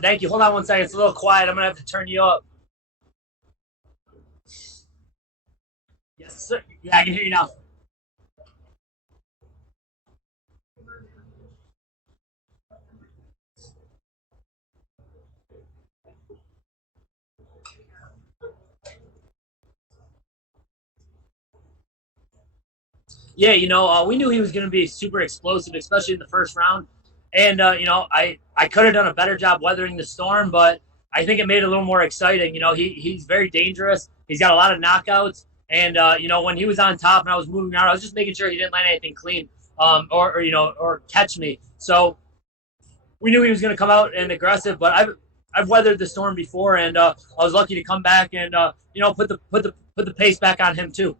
Thank you. Hold on one second. It's a little quiet. I'm gonna have to turn you up. Yes, sir. Yeah, I can hear you now. Yeah, we knew he was going to be super explosive, especially in the first round. And I could have done a better job weathering the storm, but I think it made it a little more exciting. He's very dangerous. He's got a lot of knockouts, and when he was on top and I was moving around, I was just making sure he didn't land anything clean, or catch me. So we knew he was going to come out and aggressive, but I've weathered the storm before, and I was lucky to come back and put the pace back on him too.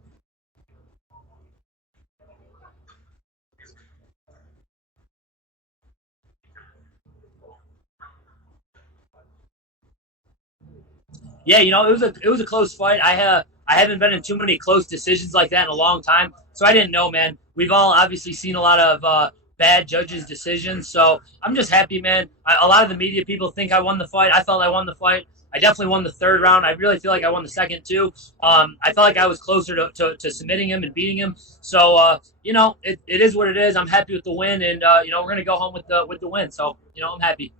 Yeah, it was a close fight. I haven't been in too many close decisions like that in a long time, so I didn't know, man. We've all obviously seen a lot of bad judges' decisions, so I'm just happy, man. A lot of the media people think I won the fight. I felt I won the fight. I definitely won the third round. I really feel like I won the second too. I felt like I was closer to submitting him and beating him. So it is what it is. I'm happy with the win, and we're gonna go home with the win. So I'm happy.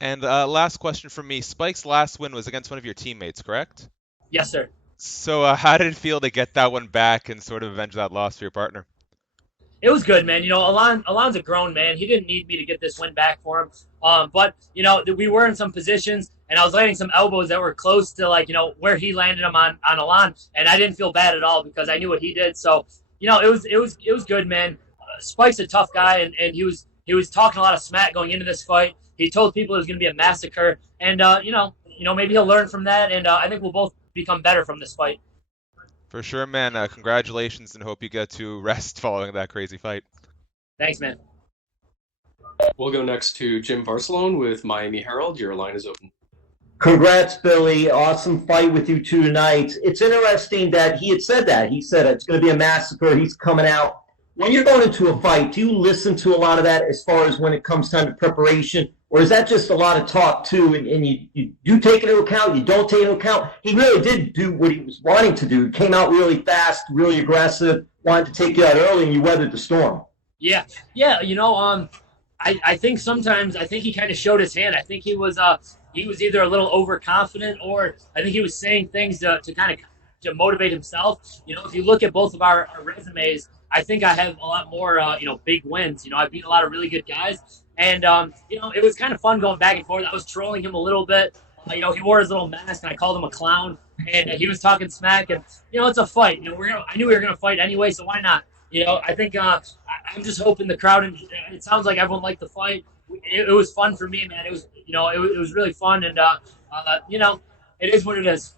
And last question from me. Spike's last win was against one of your teammates, correct? Yes, sir. So how did it feel to get that one back and sort of avenge that loss for your partner? It was good, man. Alon's a grown man. He didn't need me to get this win back for him. But we were in some positions, and I was landing some elbows that were close to where he landed them on Alon, and I didn't feel bad at all because I knew what he did. So it was good, man. Spike's a tough guy, and he was talking a lot of smack going into this fight. He told people it was going to be a massacre, and maybe he'll learn from that, and I think we'll both become better from this fight. For sure, man. Congratulations and hope you get to rest following that crazy fight. Thanks, man. We'll go next to Jim Barcelone with Miami Herald. Your line is open. Congrats, Billy. Awesome fight with you two tonight. It's interesting that he had said that. He said it's going to be a massacre. He's coming out. When you're going into a fight, do you listen to a lot of that as far as when it comes time to preparation? Or is that just a lot of talk too, and you do take it into account, you don't take it into account? He really did do what he was wanting to do. He came out really fast, really aggressive, wanted to take you out early, and you weathered the storm. Yeah, yeah. I think sometimes I think he kind of showed his hand. I think he was either a little overconfident, or I think he was saying things to kind of to motivate himself. If you look at both of our resumes, I think I have a lot more big wins. I beat a lot of really good guys, and it was kind of fun going back and forth. I was trolling him a little bit. He wore his little mask, and I called him a clown, and he was talking smack. And it's a fight. I knew we were gonna fight anyway, so why not? I think I'm just hoping the crowd, and it sounds like everyone liked the fight. It was fun for me, man. It was really fun, and it is what it is.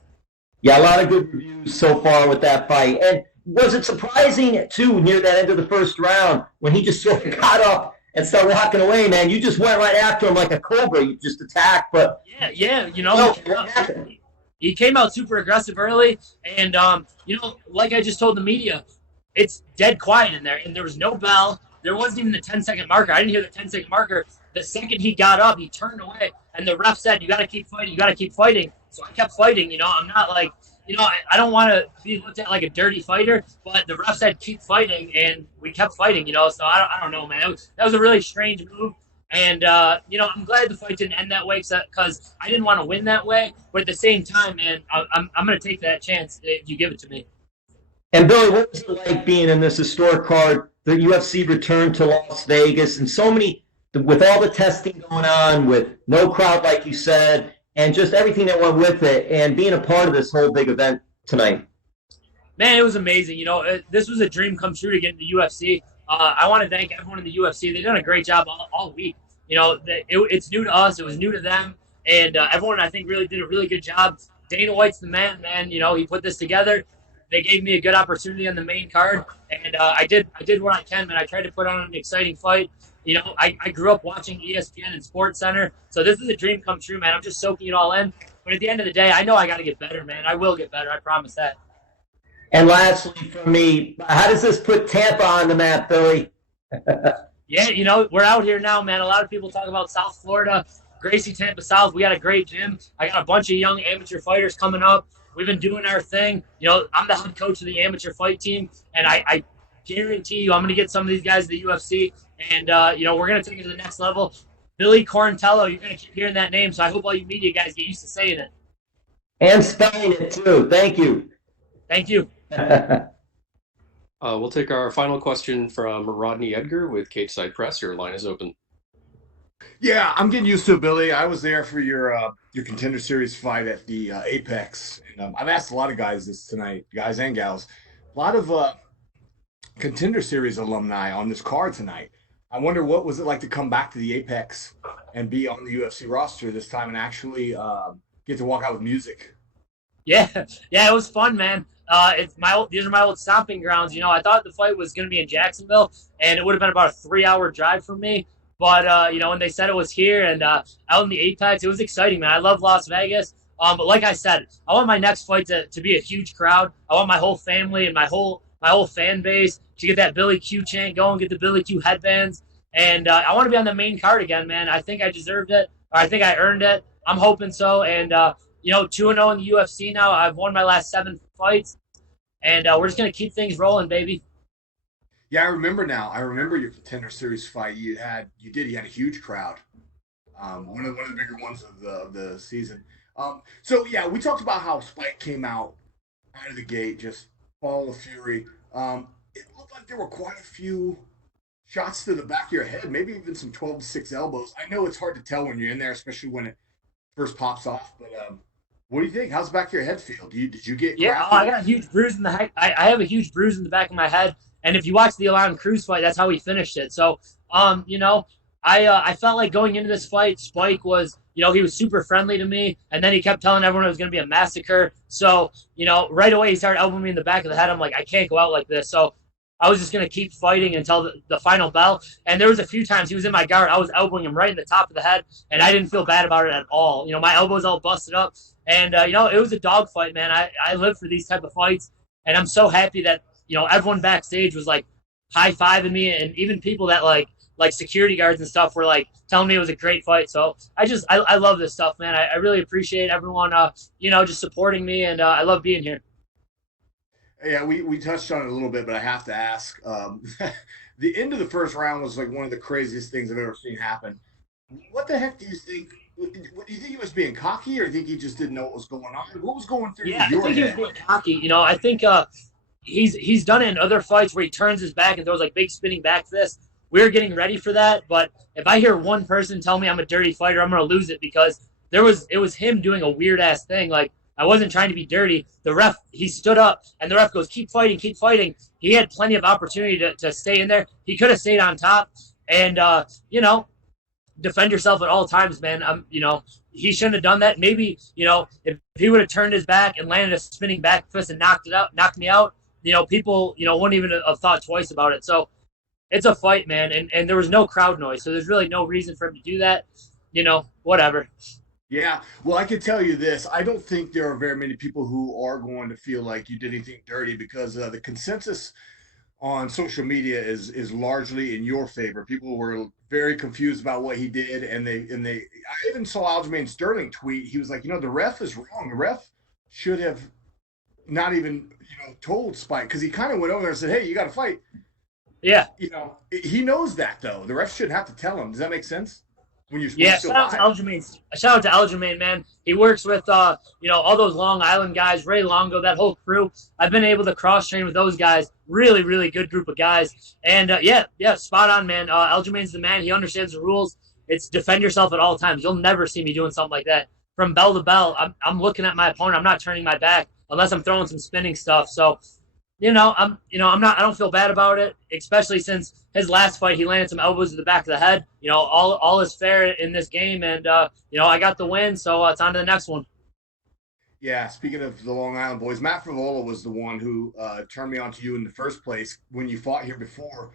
Yeah, a lot of good reviews so far with that fight. And was it surprising, too, near that end of the first round, when he just sort of got up and started walking away, man? You just went right after him like a cobra. You just attacked, but Yeah, yeah. what happened? He came out super aggressive early, and like I just told the media, it's dead quiet in there, and there was no bell. There wasn't even the 10-second marker. I didn't hear the 10-second marker. The second he got up, he turned away, and the ref said, "You got to keep fighting. You got to keep fighting." So I kept fighting. I'm not like, I don't want to be looked at like a dirty fighter, but the ref said keep fighting, and we kept fighting. So I don't know, man. That was a really strange move. And I'm glad the fight didn't end that way because I didn't want to win that way. But at the same time, man, I'm going to take that chance if you give it to me. And Billy, what was it like being in this historic card, the UFC return to Las Vegas, and so many, with all the testing going on, with no crowd, like you said, and just everything that went with it, and being a part of this whole big event tonight? Man, it was amazing. This was a dream come true to get into the UFC. I want to thank everyone in the UFC. They've done a great job all week. It's new to us. It was new to them. And everyone, I think, really did a really good job. Dana White's the man. He put this together. They gave me a good opportunity on the main card. And I did what I can, man. I tried to put on an exciting fight. I grew up watching ESPN and Sports Center. So this is a dream come true, man. I'm just soaking it all in. But at the end of the day, I know I got to get better, man. I will get better. I promise that. And lastly, for me, how does this put Tampa on the map, Billy? Yeah, we're out here now, man. A lot of people talk about South Florida. Gracie, Tampa South. We got a great gym. I got a bunch of young amateur fighters coming up. We've been doing our thing. I'm the head coach of the amateur fight team, and I guarantee you I'm going to get some of these guys to the UFC, and, we're going to take it to the next level. Billy Quarantillo, you're going to keep hearing that name, so I hope all you media guys get used to saying it. And spelling it, too. Thank you. Thank you. We'll take our final question from Rodney Edgar with Cage Side Press. Your line is open. Yeah, I'm getting used to it, Billy. I was there for your Contender Series fight at the Apex, and I've asked a lot of guys this tonight, guys and gals, a lot of Contender Series alumni on this card tonight. I wonder what was it like to come back to the Apex and be on the UFC roster this time and actually get to walk out with music. Yeah, it was fun, man. These are my old stomping grounds. I thought the fight was going to be in Jacksonville, and it would have been about a 3-hour drive from me. But, when they said it was here and out in the Apex, it was exciting, man. I love Las Vegas. But like I said, I want my next fight to be a huge crowd. I want my whole family and my whole fan base to get that Billy Q chant going, get the Billy Q headbands. And I want to be on the main card again, man. I think I deserved it, or I think I earned it. I'm hoping so. And, 2-0 in the UFC now. I've won my last 7 fights. And we're just going to keep things rolling, baby. Yeah, I remember now. I remember your Contender Series fight. You had a huge crowd. One of the bigger ones of the season. So yeah, we talked about how Spike came out of the gate, just ball of fury. It looked like there were quite a few shots to the back of your head, maybe even some 12-6 elbows. I know it's hard to tell when you're in there, especially when it first pops off. But what do you think? How's the back of your head feel? Did you get? Yeah, I got a huge bruise in the head. I have a huge bruise in the back of my head. And if you watch the Alon Cruz fight, that's how he finished it. So, I felt like going into this fight, Spike was, he was super friendly to me. And then he kept telling everyone it was going to be a massacre. So, right away he started elbowing me in the back of the head. I'm like, I can't go out like this. So I was just going to keep fighting until the final bell. And there was a few times he was in my guard. I was elbowing him right in the top of the head. And I didn't feel bad about it at all. My elbow's all busted up. And, it was a dogfight, man. I live for these type of fights. And I'm so happy that, everyone backstage was like high-fiving me, and even people that like security guards and stuff were like telling me it was a great fight. So I love this stuff, man. I really appreciate everyone, just supporting me, and I love being here. Yeah, we touched on it a little bit, but I have to ask. The end of the first round was like one of the craziest things I've ever seen happen. What the heck do you think? Do you think he was being cocky, or do you think he just didn't know what was going on? What was going through your head? I think he was being cocky. I think he's done it in other fights where he turns his back and throws like big spinning back fists. We're getting ready for that, but if I hear one person tell me I'm a dirty fighter, I'm gonna lose it, because it was him doing a weird ass thing. Like, I wasn't trying to be dirty. The ref, he stood up and the ref goes, keep fighting, keep fighting. He had plenty of opportunity to stay in there. He could have stayed on top, and defend yourself at all times, man. He shouldn't have done that. Maybe, if he would have turned his back and landed a spinning back fist and knocked me out, people, wouldn't even have thought twice about it. So it's a fight, man. And there was no crowd noise. So there's really no reason for him to do that. Whatever. Yeah. Well, I can tell you this. I don't think there are very many people who are going to feel like you did anything dirty, because the consensus on social media is largely in your favor. People were very confused about what he did. And I even saw Aljamain Sterling tweet. He was like, the ref is wrong. The ref should have not even, told Spike, because he kind of went over there and said, hey, you got to fight. Yeah. He knows that, though. The ref shouldn't have to tell him. Does that make sense? Shout out to Aljamain, man. He works with, all those Long Island guys, Ray Longo, that whole crew. I've been able to cross-train with those guys. Really, really good group of guys. And, spot on, man. Aljamain's the man. He understands the rules. It's defend yourself at all times. You'll never see me doing something like that. From bell to bell, I'm looking at my opponent. I'm not turning my back unless I'm throwing some spinning stuff. So, I don't feel bad about it, especially since his last fight, he landed some elbows to the back of the head. All is fair in this game, and, I got the win, so it's on to the next one. Yeah, speaking of the Long Island boys, Matt Frivola was the one who turned me on to you in the first place when you fought here before.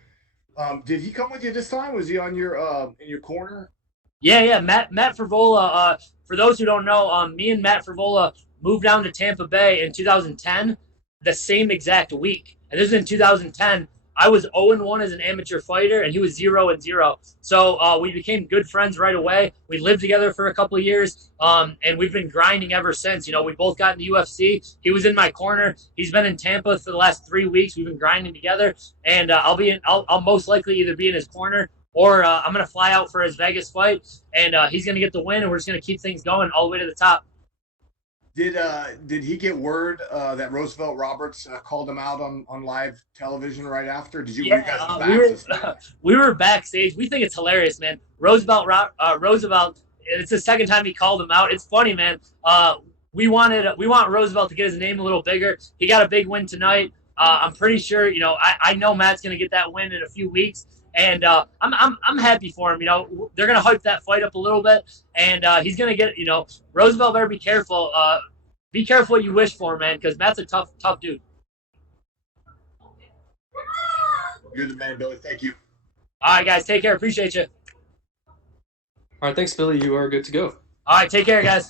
Did he come with you this time? Was he on your in your corner? Yeah. Matt Frivola, for those who don't know, me and Matt Frivola moved down to Tampa Bay in 2010, the same exact week. And this is in 2010. I was 0-1 as an amateur fighter, and he was 0-0. So we became good friends right away. We lived together for a couple of years, and we've been grinding ever since. We both got in the UFC. He was in my corner. He's been in Tampa for the last 3 weeks. We've been grinding together, and I'll most likely either be in his corner or I'm going to fly out for his Vegas fight, and he's going to get the win, and we're just going to keep things going all the way to the top. Did he get word that Roosevelt Roberts called him out on live television right after? Did you? Yeah, were you guys we were backstage. We think it's hilarious, man. Roosevelt. It's the second time he called him out. It's funny, man. We want Roosevelt to get his name a little bigger. He got a big win tonight. I'm pretty sure. I know Matt's going to get that win in a few weeks. And I'm happy for him. They're gonna hype that fight up a little bit, and he's gonna get. Roosevelt better be careful. Be careful what you wish for, man, because Matt's a tough dude. You're the man, Billy. Thank you. All right, guys, take care. Appreciate you. All right, thanks, Billy. You are good to go. All right, take care, guys.